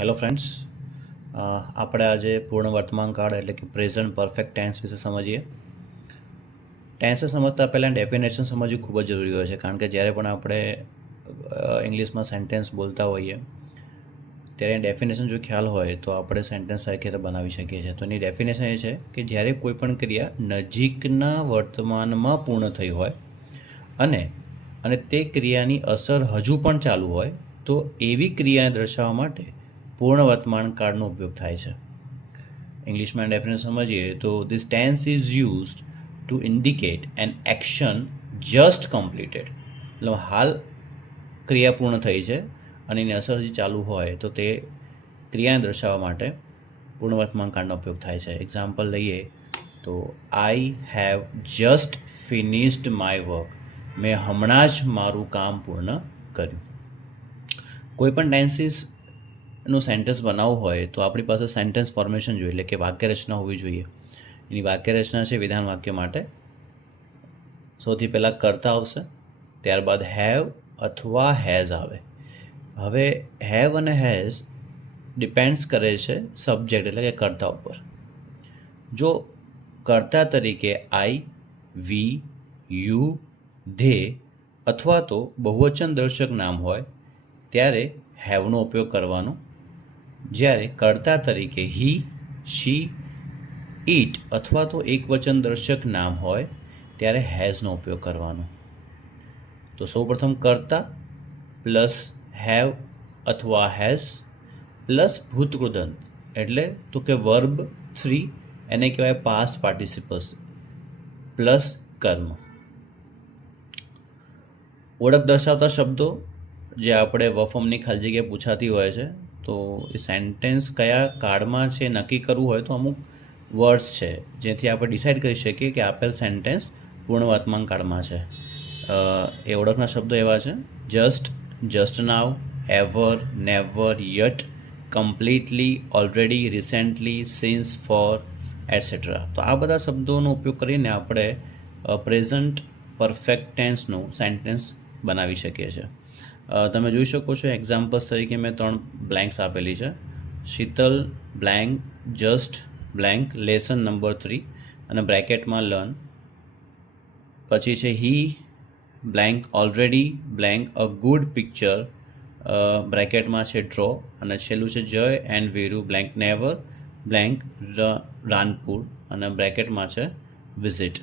Hello friends, આપણે આજે પૂર્ણ વર્તમાન કાળ એટલે કે પ્રેઝન્ટ પરફેક્ટ ટેન્સ વિશે સમજીએ. ટેન્સને સમજતા પહેલાં ડેફિનેશન સમજવું ખૂબ જ જરૂરી હોય છે, કારણ કે જ્યારે પણ આપણે ઇંગ્લિશમાં સેન્ટેન્સ બોલતા હોઈએ ત્યારે ડેફિનેશન જો ખ્યાલ હોય તો આપણે સેન્ટેન્સ સરખી રીતે બનાવી શકીએ છીએ. તો એની ડેફિનેશન એ છે કે જ્યારે કોઈ પણ ક્રિયા નજીકના વર્તમાનમાં પૂર્ણ થઈ હોય અને તે ક્રિયાની અસર હજુ પણ ચાલુ હોય તો એવી ક્રિયાને દર્શાવવા માટે પૂર્ણ વર્તમાન કાળનો ઉપયોગ થાય છે. ઇંગ્લિશમાં ડેફિનેશન સમજીએ તો this tense is used to indicate an action just completed. મતલબ હાલ ક્રિયા પૂર્ણ થઈ છે અને એની અસર હજી ચાલુ હોય તો તે ક્રિયાને દર્શાવવા માટે પૂર્ણ વર્તમાન કાળનો ઉપયોગ થાય છે. એક્ઝામ્પલ લઈએ તો I have just finished my work. મેં હમણાં જ મારું કામ પૂર્ણ કર્યું. કોઈ પણ ટેન્સીસનું સેન્ટેન્સ બનાવવું હોય તો આપણી પાસે સેન્ટેન્સ ફોર્મેશન જોઈએ, એટલે કે વાક્ય રચના હોવી જોઈએ. એની વાક્ય રચના છે વિધાન વાક્ય માટે. સૌથી પહેલાં કર્તા આવશે, ત્યારબાદ હેવ અથવા હેઝ આવે. હવે હેવ અને હેઝ ડિપેન્ડ્સ કરે છે સબ્જેક્ટ એટલે કે કર્તા ઉપર. જો કર્તા તરીકે આઈ, વી, યુ, ધે અથવા તો બહુવચન દર્શક નામ હોય ત્યારે હેવનો ઉપયોગ કરવાનો. જ્યારે કર્તા તરીકે હી, શી, ઇટ અથવા તો એકવચન દર્શક નામ હોય ત્યારે હેઝનો ઉપયોગ કરવાનો. તો સૌપ્રથમ કર્તા પ્લસ હેવ અથવા હેઝ પ્લસ ભૂતકૃદંત એટલે તો કે વર્બ 3, એને કહેવાય પાસ્ટ પાર્ટિસિપલ્સ પ્લસ કર્મ. ઓળખ દર્શાવતા શબ્દો જે આપણે વફમની ખાલી જગ્યાએ પૂછાતી હોય છે, તો એ સેન્ટેન્સ કયા કાળમાં છે નક્કી કરવું હોય તો અમુક વર્ડ્સ છે જેથી આપણે ડિસાઇડ કરી શકીએ કે આપેલ સેન્ટેન્સ પૂર્ણ વર્તમાન કાળમાં છે. એ ઓળખના શબ્દો એવા છે just, just now, ever, never, yet, completely, already, recently, since, for, etcetera. તો આ બધા શબ્દોનો ઉપયોગ કરીને આપણે પ્રેઝન્ટ પરફેક્ટ ટેન્સનું સેન્ટેન્સ બનાવી શકીએ છીએ. તમે જોઈ શકો છો એક્ઝામ્પલ્સ તરીકે મેં 3 બ્લેન્ક્સ આપેલી છે. Sheetal blank just blank lesson number 3 અને બ્રેકેટમાં લર્ન. પછી છે he blank already blank a good picture બ્રેકેટમાં છે ડ્રો. અને છેલ્લું છે Jay and Veeru blank never blank Ranpur અને બ્રેકેટમાં છે વિઝિટ.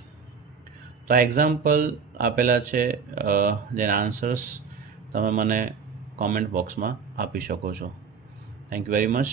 તો આ એક્ઝામ્પલ આપેલા છે જેના આન્સર્સ તમે મને કોમેન્ટ બોક્સમાં આપી શકો છો. Thank you very much.